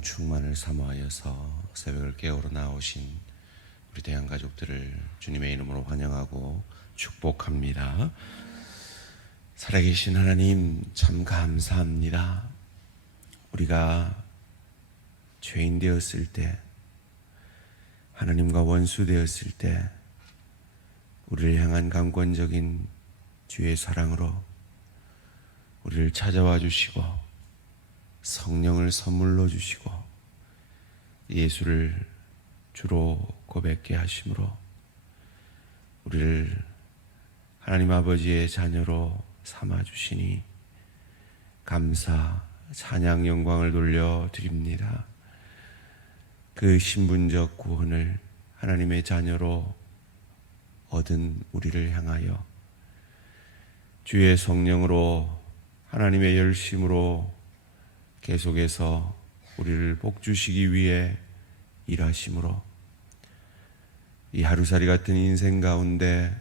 성령 충만을 사모하여서 새벽을 깨우러 나오신 우리 대한가족들을 주님의 이름으로 환영하고 축복합니다. 살아계신 하나님, 참 감사합니다. 우리가 죄인 되었을 때, 하나님과 원수 되었을 때 우리를 향한 강권적인 주의 사랑으로 우리를 찾아와 주시고 성령을 선물로 주시고 예수를 주로 고백케 하심으로 우리를 하나님 아버지의 자녀로 삼아 주시니 감사, 찬양, 영광을 돌려드립니다. 그 신분적 구원을 하나님의 자녀로 얻은 우리를 향하여 주의 성령으로 하나님의 열심으로 계속해서 우리를 복주시기 위해 일하심으로 이 하루살이 같은 인생 가운데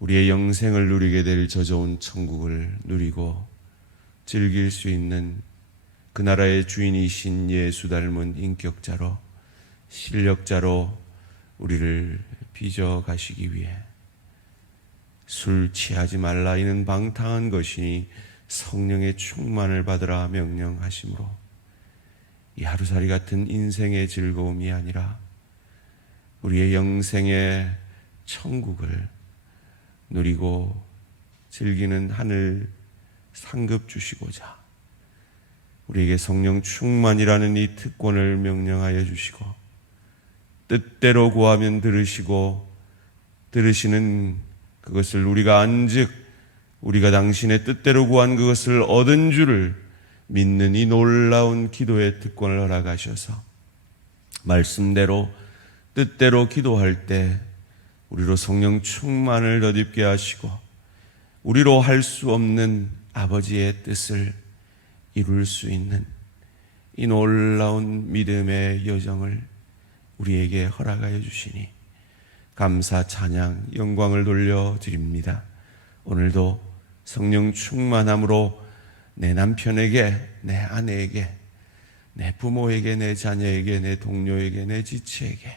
우리의 영생을 누리게 될 저 좋은 천국을 누리고 즐길 수 있는 그 나라의 주인이신 예수 닮은 인격자로 실력자로 우리를 빚어 가시기 위해 술 취하지 말라 이는 방탕한 것이니 성령의 충만을 받으라 명령하심으로 이 하루살이 같은 인생의 즐거움이 아니라 우리의 영생의 천국을 누리고 즐기는 하늘 상급 주시고자 우리에게 성령 충만이라는 이 특권을 명령하여 주시고 뜻대로 구하면 들으시고 들으시는 그것을 우리가 안즉 우리가 당신의 뜻대로 구한 그것을 얻은 줄을 믿는 이 놀라운 기도의 특권을 허락하셔서 말씀대로 뜻대로 기도할 때 우리로 성령 충만을 덧입게 하시고 우리로 할 수 없는 아버지의 뜻을 이룰 수 있는 이 놀라운 믿음의 여정을 우리에게 허락하여 주시니 감사, 찬양, 영광을 돌려드립니다. 오늘도 성령 충만함으로 내 남편에게, 내 아내에게, 내 부모에게, 내 자녀에게, 내 동료에게, 내 지체에게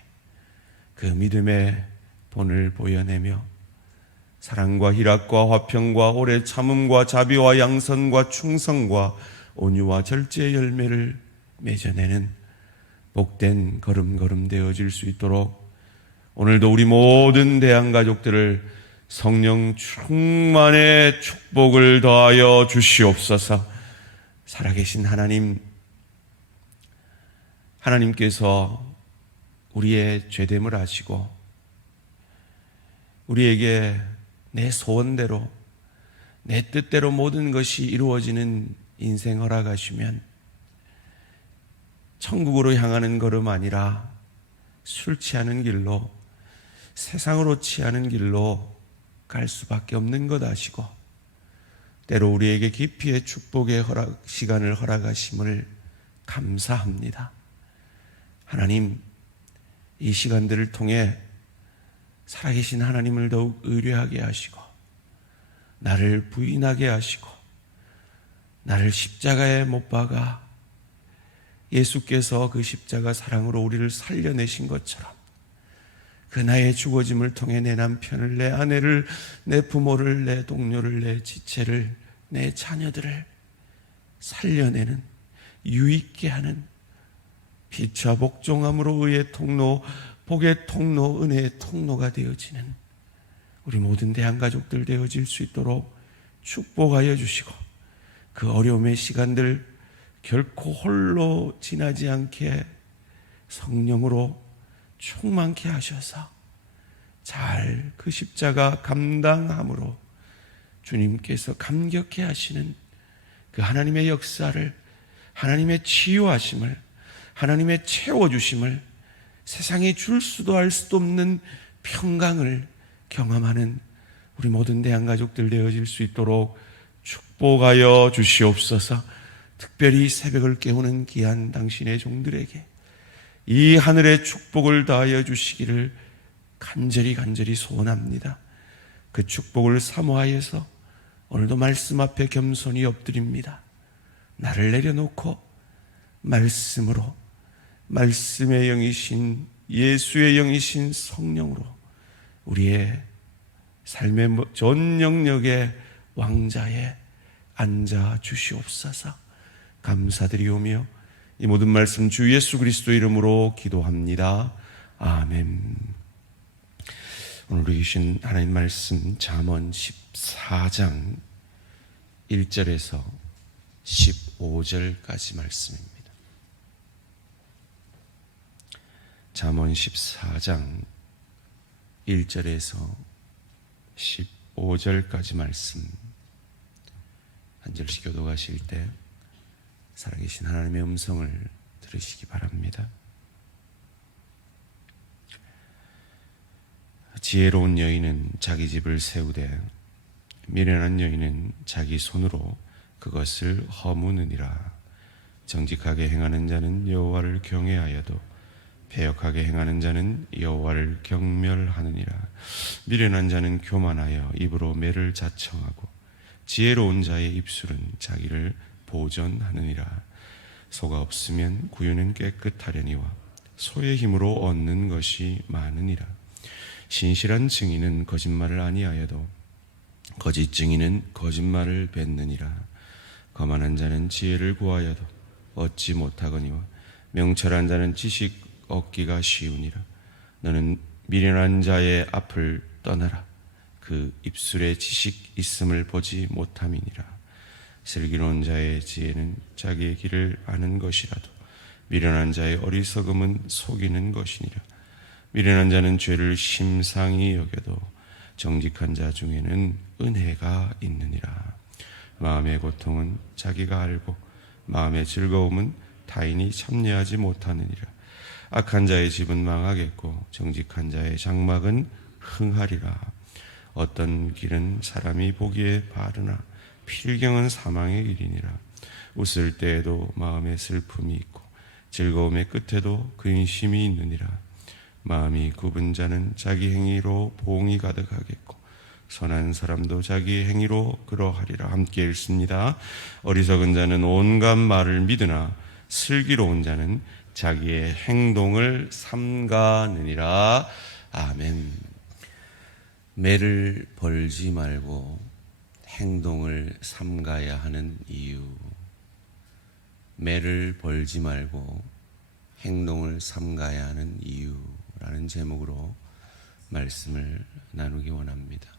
그 믿음의 본을 보여내며 사랑과 희락과 화평과 오래 참음과 자비와 양선과 충성과 온유와 절제의 열매를 맺어내는 복된 걸음걸음 되어질 수 있도록 오늘도 우리 모든 대한가족들을 성령 충만의 축복을 더하여 주시옵소서. 살아계신 하나님, 하나님께서 우리의 죄됨을 아시고 우리에게 내 소원대로 내 뜻대로 모든 것이 이루어지는 인생 허락하시면 천국으로 향하는 걸음 아니라 술 취하는 길로 세상으로 취하는 길로 갈 수밖에 없는 것 아시고 때로 우리에게 깊이의 축복의 시간을 허락하심을 감사합니다. 하나님, 이 시간들을 통해 살아계신 하나님을 더욱 의뢰하게 하시고 나를 부인하게 하시고 나를 십자가에 못 박아 예수께서 그 십자가 사랑으로 우리를 살려내신 것처럼 그 나의 죽어짐을 통해 내 남편을, 내 아내를, 내 부모를, 내 동료를, 내 지체를, 내 자녀들을 살려내는 유익게 하는 빛과 복종함으로 의의 통로, 복의 통로, 은혜의 통로가 되어지는 우리 모든 대한가족들 되어질 수 있도록 축복하여 주시고 그 어려움의 시간들 결코 홀로 지나지 않게 성령으로 충만케 하셔서 잘 그 십자가 감당함으로 주님께서 감격해 하시는 그 하나님의 역사를, 하나님의 치유하심을, 하나님의 채워주심을, 세상에 줄 수도 알 수도 없는 평강을 경험하는 우리 모든 대한가족들 되어질 수 있도록 축복하여 주시옵소서. 특별히 새벽을 깨우는 귀한 당신의 종들에게 이 하늘의 축복을 다하여 주시기를 간절히 소원합니다. 그 축복을 사모하여서 오늘도 말씀 앞에 겸손히 엎드립니다. 나를 내려놓고 말씀으로, 말씀의 영이신 예수의 영이신 성령으로 우리의 삶의 전 영역의 왕자에 앉아 주시옵소서. 감사드리오며 이 모든 말씀 주 예수 그리스도 이름으로 기도합니다. 아멘. 오늘 우리 주신 하나님 말씀 잠언 14장 1절에서 15절까지 말씀입니다. 잠언 14장 1절에서 15절까지 말씀 한 절씩 교독하실 때 살아계신 하나님의 음성을 들으시기 바랍니다. 지혜로운 여인은 자기 집을 세우되 미련한 여인은 자기 손으로 그것을 허무느니라. 정직하게 행하는 자는 여호와를 경외하여도 배역하게 행하는 자는 여호와를 경멸하느니라. 미련한 자는 교만하여 입으로 매를 자청하고 지혜로운 자의 입술은 자기를 보전하느니라. 소가 없으면 구유는 깨끗하려니와 소의 힘으로 얻는 것이 많으니라. 신실한 증인은 거짓말을 아니하여도 거짓 증인은 거짓말을 뱉느니라. 거만한 자는 지혜를 구하여도 얻지 못하거니와 명철한 자는 지식 얻기가 쉬우니라. 너는 미련한 자의 앞을 떠나라. 그 입술에 지식 있음을 보지 못함이니라. 슬기로운 자의 지혜는 자기의 길을 아는 것이라도 미련한 자의 어리석음은 속이는 것이니라. 미련한 자는 죄를 심상히 여겨도 정직한 자 중에는 은혜가 있느니라. 마음의 고통은 자기가 알고 마음의 즐거움은 타인이 참여하지 못하느니라. 악한 자의 집은 망하겠고 정직한 자의 장막은 흥하리라. 어떤 길은 사람이 보기에 바르나 필경은 사망의 길이니라. 웃을 때에도 마음에 슬픔이 있고 즐거움의 끝에도 근심이 있느니라. 마음이 굽은 자는 자기 행위로 보응이 가득하겠고 선한 사람도 자기 행위로 그러하리라. 함께 읽습니다. 어리석은 자는 온갖 말을 믿으나 슬기로운 자는 자기의 행동을 삼가느니라. 아멘. 매를 벌지 말고 행동을 삼가야 하는 이유. 매를 벌지 말고 행동을 삼가야 하는 이유라는 제목으로 말씀을 나누기 원합니다.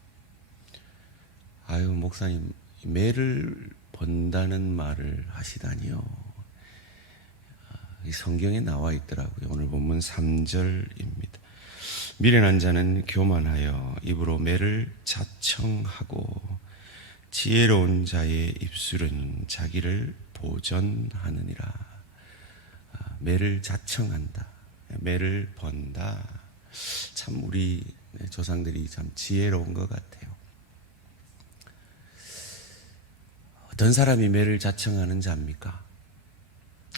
아유, 목사님, 매를 번다는 말을 하시다니요. 이 성경에 나와 있더라고요. 오늘 본문 3절입니다. 미련한 자는 교만하여 입으로 매를 자청하고 지혜로운 자의 입술은 자기를 보전하느니라. 매를 자청한다. 매를 번다. 참 우리 조상들이 참 지혜로운 것 같아요. 어떤 사람이 매를 자청하는 자입니까?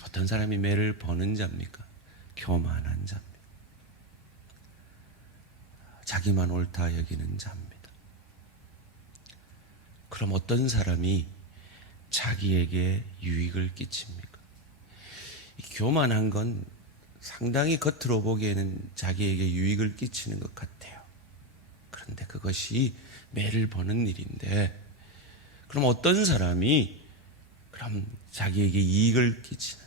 어떤 사람이 매를 버는 자입니까? 교만한 자입니다. 자기만 옳다 여기는 자입니다. 그럼 어떤 사람이 자기에게 유익을 끼칩니까? 이 교만한 건 상당히 겉으로 보기에는 자기에게 유익을 끼치는 것 같아요. 그런데 그것이 매를 버는 일인데, 그럼 어떤 사람이 그럼 자기에게 이익을 끼치는,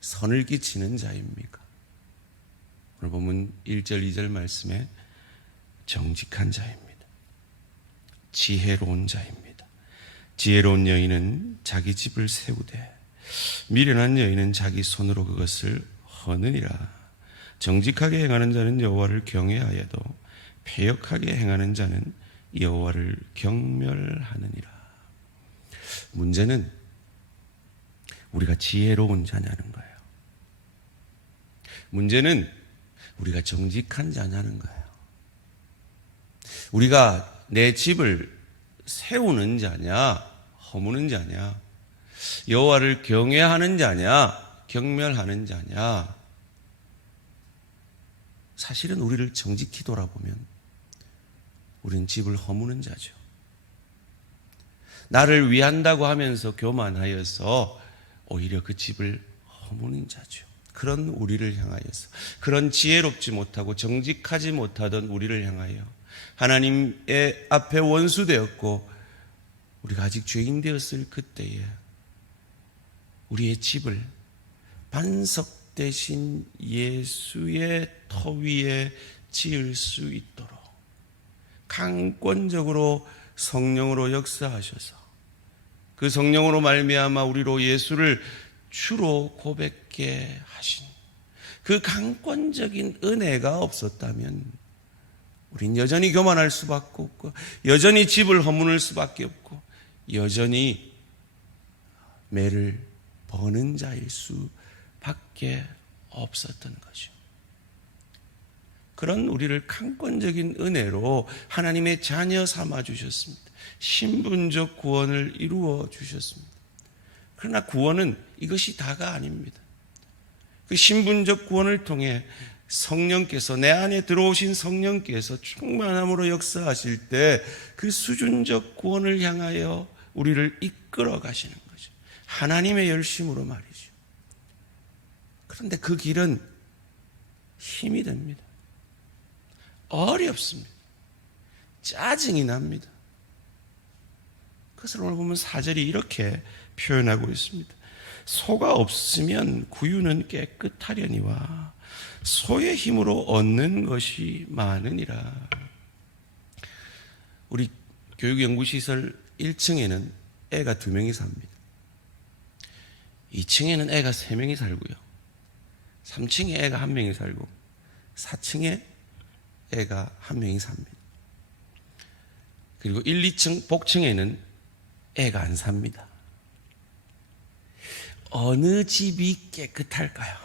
선을 끼치는 자입니까? 오늘 보면 1절 2절 말씀에 정직한 자입니다. 지혜로운 자입니다. 지혜로운 여인은 자기 집을 세우되 미련한 여인은 자기 손으로 그것을 허느니라. 정직하게 행하는 자는 여호와를 경외하여도 패역하게 행하는 자는 여호와를 경멸하느니라. 문제는 우리가 지혜로운 자냐는 거예요. 문제는 우리가 정직한 자냐는 거예요. 우리가 내 집을 세우는 자냐, 허무는 자냐, 여호와를 경외하는 자냐, 경멸하는 자냐. 사실은 우리를 정직히 돌아보면 우리는 집을 허무는 자죠. 나를 위한다고 하면서 교만하여서 오히려 그 집을 허무는 자죠. 그런 우리를 향하여서, 그런 지혜롭지 못하고 정직하지 못하던 우리를 향하여 하나님의 앞에 원수되었고 우리가 아직 죄인 되었을 그때에 우리의 집을 반석 대신 예수의 터 위에 지을 수 있도록 강권적으로 성령으로 역사하셔서 그 성령으로 말미암아 우리로 예수를 주로 고백게 하신 그 강권적인 은혜가 없었다면 우린 여전히 교만할 수밖에 없고 여전히 집을 허무는 수밖에 없고 여전히 매를 버는 자일 수밖에 없었던 거죠. 그런 우리를 강권적인 은혜로 하나님의 자녀 삼아 주셨습니다. 신분적 구원을 이루어 주셨습니다. 그러나 구원은 이것이 다가 아닙니다. 그 신분적 구원을 통해 성령께서, 내 안에 들어오신 성령께서 충만함으로 역사하실 때 그 수준적 구원을 향하여 우리를 이끌어 가시는 거죠. 하나님의 열심으로 말이죠. 그런데 그 길은 힘이 듭니다. 어렵습니다. 짜증이 납니다. 그것을 오늘 보면 4절이 이렇게 표현하고 있습니다. 소가 없으면 구유는 깨끗하려니와 소의 힘으로 얻는 것이 많으니라. 우리 교육연구시설 1층에는 애가 2명이 삽니다. 2층에는 애가 3명이 살고요. 3층에 애가 1명이 살고 4층에 애가 1명이 삽니다. 그리고 1, 2층 복층에는 애가 안 삽니다. 어느 집이 깨끗할까요?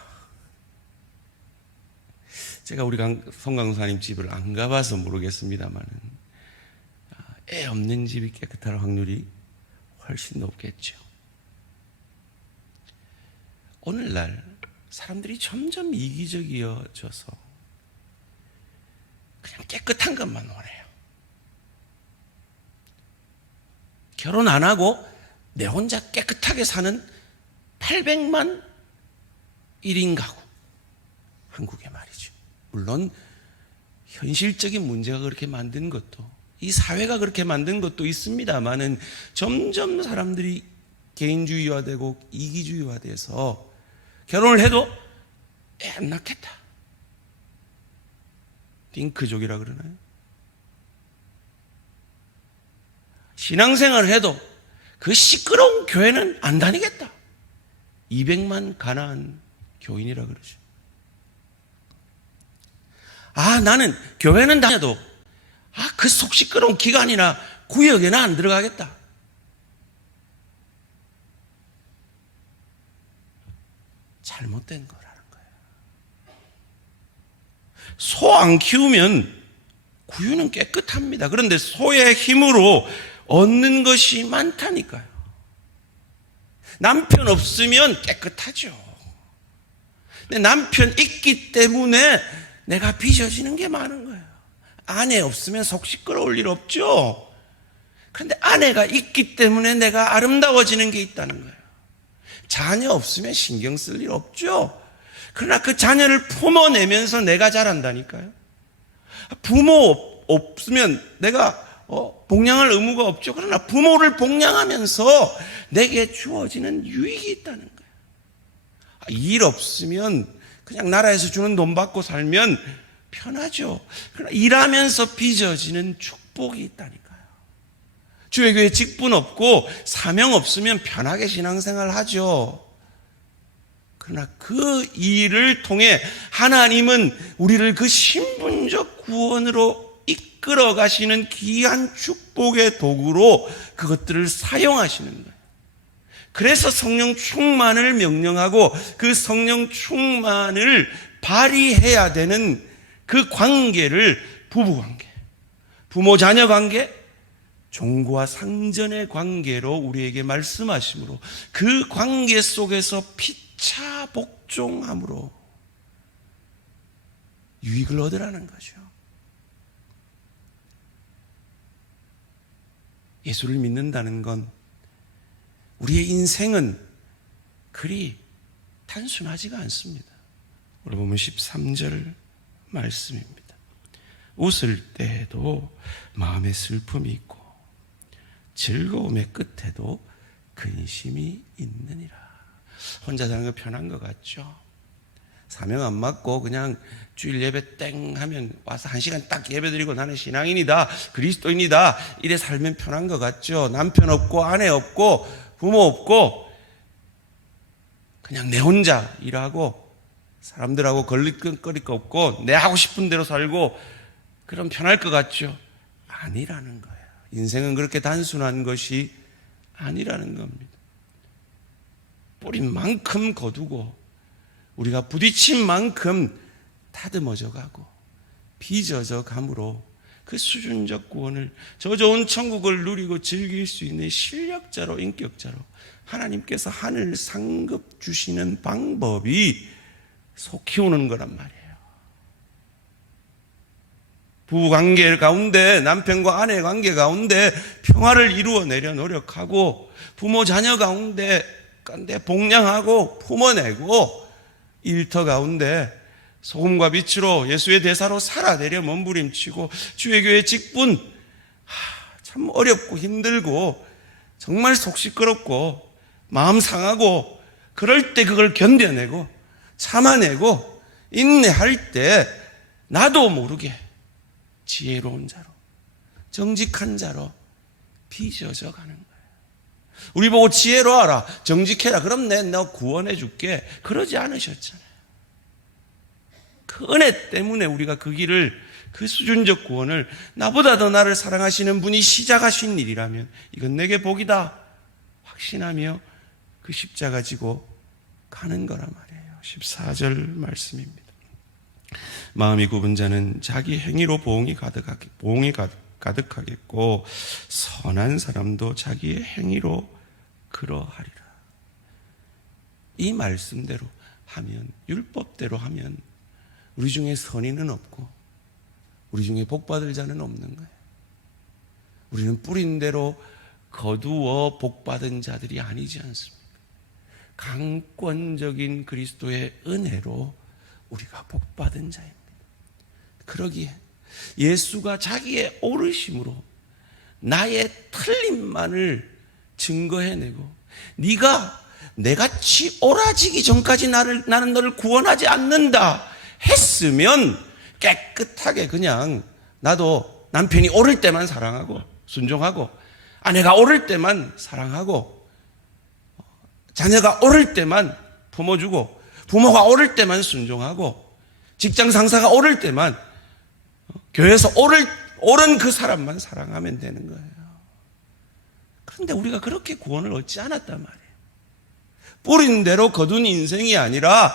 제가 우리 송강사님 집을 안 가봐서 모르겠습니다만 애 없는 집이 깨끗할 확률이 훨씬 높겠죠. 오늘날 사람들이 점점 이기적이어져서 그냥 깨끗한 것만 원해요. 결혼 안 하고 내 혼자 깨끗하게 사는 800만 1인 가구, 한국에 말이죠. 물론 현실적인 문제가 그렇게 만든 것도, 이 사회가 그렇게 만든 것도 있습니다만은 점점 사람들이 개인주의화되고 이기주의화돼서 결혼을 해도 애 안 낳겠다, 딩크족이라 그러나요? 신앙생활을 해도 그 시끄러운 교회는 안 다니겠다, 200만 가난한 교인이라 그러죠. 나는 교회는 다녀도 그 속 시끄러운 기관이나 구역에는 안 들어가겠다. 잘못된 거라는 거예요. 소 안 키우면 구유는 깨끗합니다. 그런데 소의 힘으로 얻는 것이 많다니까요. 남편 없으면 깨끗하죠. 근데 남편 있기 때문에 내가 빚어지는 게 많은 거예요. 아내 없으면 속 시끄러울 일 없죠. 그런데 아내가 있기 때문에 내가 아름다워지는 게 있다는 거예요. 자녀 없으면 신경 쓸 일 없죠. 그러나 그 자녀를 품어내면서 내가 자란다니까요. 부모 없으면 내가 복양할 의무가 없죠. 그러나 부모를 복양하면서 내게 주어지는 유익이 있다는 거예요. 일 없으면 그냥 나라에서 주는 돈 받고 살면 편하죠. 그러나 일하면서 빚어지는 축복이 있다니까요. 주의 교회 직분 없고 사명 없으면 편하게 신앙생활 하죠. 그러나 그 일을 통해 하나님은 우리를 그 신분적 구원으로 이끌어 가시는 귀한 축복의 도구로 그것들을 사용하시는 거예요. 그래서 성령 충만을 명령하고 그 성령 충만을 발휘해야 되는 그 관계를 부부관계, 부모 자녀 관계, 종과 상전의 관계로 우리에게 말씀하시므로 그 관계 속에서 피차 복종함으로 유익을 얻으라는 거죠. 예수를 믿는다는 건 우리의 인생은 그리 단순하지가 않습니다. 오늘 보면 13절 말씀입니다. 웃을 때에도 마음에 슬픔이 있고 즐거움의 끝에도 근심이 있느니라. 혼자 사는 거 편한 것 같죠? 사명 안 맡고 그냥 주일 예배 땡 하면 와서 1시간 딱 예배 드리고 나는 신앙인이다, 그리스도인이다, 이래 살면 편한 것 같죠? 남편 없고 아내 없고 부모 없고 그냥 내 혼자 일하고 사람들하고 걸릴 거 없고 내 하고 싶은 대로 살고 그럼 편할 것 같죠? 아니라는 거예요. 인생은 그렇게 단순한 것이 아니라는 겁니다. 뿌린 만큼 거두고 우리가 부딪힌 만큼 다듬어져 가고 빚어져 감으로 그 수준적 구원을, 저 좋은 천국을 누리고 즐길 수 있는 실력자로, 인격자로 하나님께서 하늘 상급 주시는 방법이 속 키우는 거란 말이에요. 부부관계 가운데, 남편과 아내 관계 가운데 평화를 이루어내려 노력하고, 부모 자녀 가운데 복량하고 품어내고, 일터 가운데 소금과 빛으로 예수의 대사로 살아내려 몸부림치고, 주의 교회 직분 참 어렵고 힘들고 정말 속 시끄럽고 마음 상하고, 그럴 때 그걸 견뎌내고 참아내고 인내할 때 나도 모르게 지혜로운 자로, 정직한 자로 빚어져 가는 거예요. 우리 보고 지혜로워라, 정직해라, 그럼 너 구원해 줄게, 그러지 않으셨잖아요. 그 은혜 때문에 우리가 그 길을, 그 수준적 구원을, 나보다 더 나를 사랑하시는 분이 시작하신 일이라면 이건 내게 복이다 확신하며 그 십자가 지고 가는 거란 말이에요. 14절 말씀입니다. 마음이 굽은 자는 자기 행위로 보응이 가득하겠고 선한 사람도 자기의 행위로 그러하리라. 이 말씀대로 하면, 율법대로 하면 우리 중에 선인은 없고 우리 중에 복받을 자는 없는 거예요. 우리는 뿌린 대로 거두어 복받은 자들이 아니지 않습니까? 강권적인 그리스도의 은혜로 우리가 복받은 자입니다. 그러기에 예수가 자기의 오르심으로 나의 틀림만을 증거해내고, 네가 내같이 오라지기 전까지 나는 너를 구원하지 않는다 했으면 깨끗하게 그냥 나도 남편이 오를 때만 사랑하고 순종하고, 아내가 오를 때만 사랑하고, 자녀가 오를 때만 품어주고, 부모가 오를 때만 순종하고, 직장 상사가 오를 때만, 교회에서 오른 그 사람만 사랑하면 되는 거예요. 그런데 우리가 그렇게 구원을 얻지 않았단 말이에요. 뿌린 대로 거둔 인생이 아니라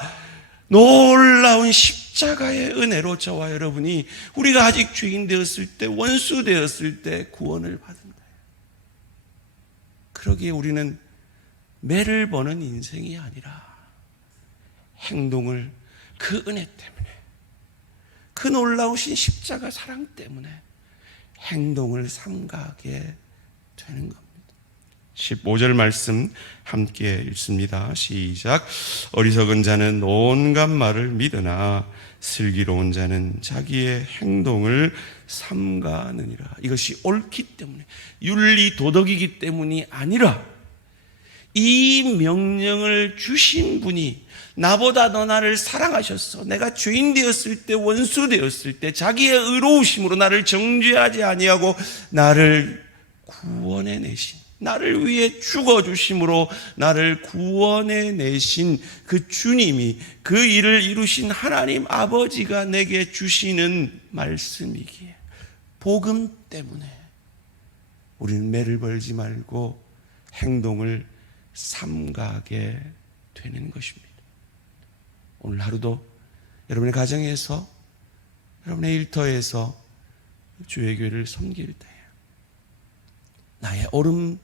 놀라운 십자가의 은혜로 저와 여러분이, 우리가 아직 죄인 되었을 때, 원수 되었을 때 구원을 받은 거예요. 그러기에 우리는 매를 버는 인생이 아니라 행동을 그 은혜 때문에, 그 놀라우신 십자가 사랑 때문에 행동을 삼가게 되는 겁니다. 15절 말씀 함께 읽습니다. 시작. 어리석은 자는 온갖 말을 믿으나 슬기로운 자는 자기의 행동을 삼가느니라. 이것이 옳기 때문에, 윤리 도덕이기 때문이 아니라 이 명령을 주신 분이 나보다 더 나를 사랑하셨어. 내가 죄인 되었을 때, 원수 되었을 때 자기의 의로우심으로 나를 정죄하지 아니하고 나를 구원해 내신, 나를 위해 죽어주심으로 나를 구원해 내신 그 주님이, 그 일을 이루신 하나님 아버지가 내게 주시는 말씀이기에, 복음 때문에 우리는 매를 벌지 말고 행동을 삼가게 되는 것입니다. 오늘 하루도 여러분의 가정에서, 여러분의 일터에서 주의 교회를 섬길 때 나의 옳음을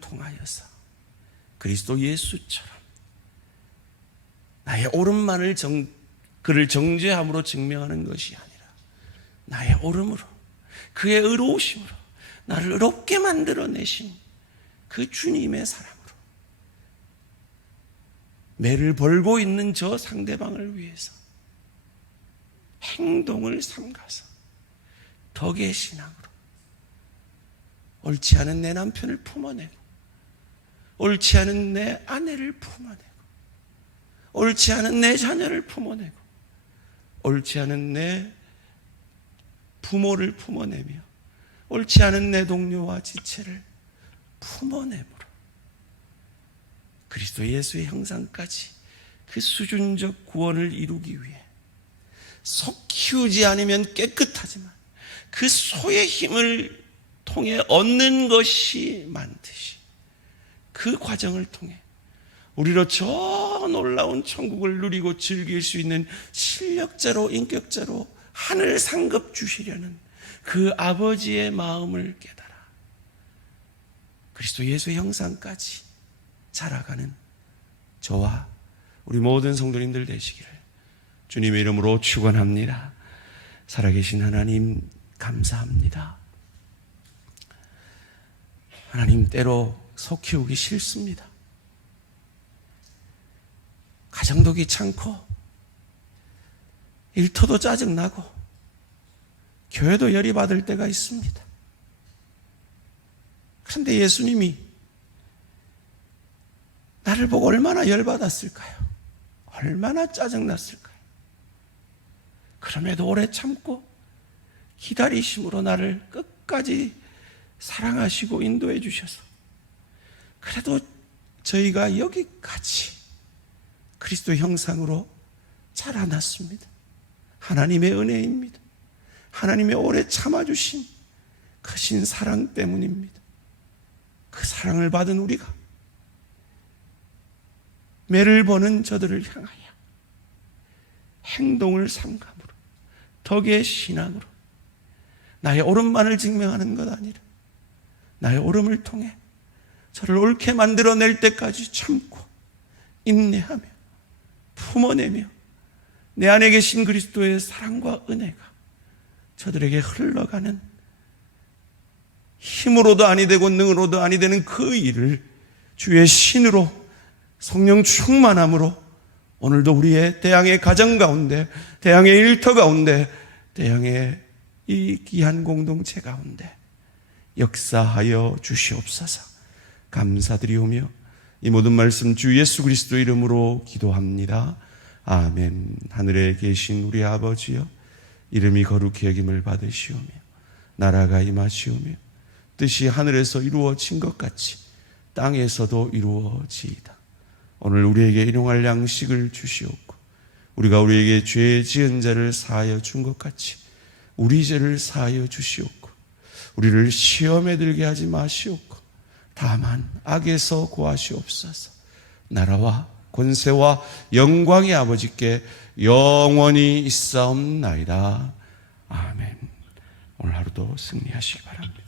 통하여서 그리스도 예수처럼 나의 옳음만을 그를 정죄함으로 증명하는 것이 아니라 나의 옳음으로, 그의 의로우심으로 나를 의롭게 만들어내신 그 주님의 사랑으로 매를 벌고 있는 저 상대방을 위해서 행동을 삼가서 덕의 신앙으로 옳지 않은 내 남편을 품어내고, 옳지 않은 내 아내를 품어내고, 옳지 않은 내 자녀를 품어내고, 옳지 않은 내 부모를 품어내며, 옳지 않은 내 동료와 지체를 품어내므로 그리스도 예수의 형상까지 그 수준적 구원을 이루기 위해 속 키우지 않으면 깨끗하지만 그 소의 힘을 통해 얻는 것이 많듯이 그 과정을 통해 우리로 저 놀라운 천국을 누리고 즐길 수 있는 실력자로, 인격자로 하늘 상급 주시려는 그 아버지의 마음을 깨달아 그리스도 예수의 형상까지 자라가는 저와 우리 모든 성도님들 되시기를 주님의 이름으로 축원합니다. 살아계신 하나님 감사합니다. 하나님, 때로 속 키우기 싫습니다. 가정도 귀찮고 일터도 짜증나고 교회도 열이 받을 때가 있습니다. 그런데 예수님이 나를 보고 얼마나 열받았을까요? 얼마나 짜증났을까요? 그럼에도 오래 참고 기다리심으로 나를 끝까지 사랑하시고 인도해 주셔서 그래도 저희가 여기까지 그리스도 형상으로 자라났습니다. 하나님의 은혜입니다. 하나님의 오래 참아주신 크신 사랑 때문입니다. 그 사랑을 받은 우리가 매를 버는 저들을 향하여 행동을 삼감으로 덕의 신앙으로 나의 옳음만을 증명하는 것 아니라 나의 옳음을 통해 저를 옳게 만들어낼 때까지 참고 인내하며 품어내며 내 안에 계신 그리스도의 사랑과 은혜가 저들에게 흘러가는 힘으로도 아니 되고 능으로도 아니 되는 그 일을 주의 신으로 성령 충만함으로 오늘도 우리의 대양의 가정 가운데, 대양의 일터 가운데, 대양의 이 귀한 공동체 가운데 역사하여 주시옵소서. 감사드리오며 이 모든 말씀 주 예수 그리스도 이름으로 기도합니다. 아멘. 하늘에 계신 우리 아버지여, 이름이 거룩히 여김을 받으시오며 나라가 임하시오며 뜻이 하늘에서 이루어진 것 같이 땅에서도 이루어지이다. 오늘 우리에게 일용할 양식을 주시옵고 우리가 우리에게 죄 지은 자를 사하여 준 것 같이 우리 죄를 사하여 주시옵고 우리를 시험에 들게 하지 마시옵고 다만 악에서 구하시옵소서. 나라와 권세와 영광의 아버지께 영원히 있사옵나이다. 아멘. 오늘 하루도 승리하시기 바랍니다.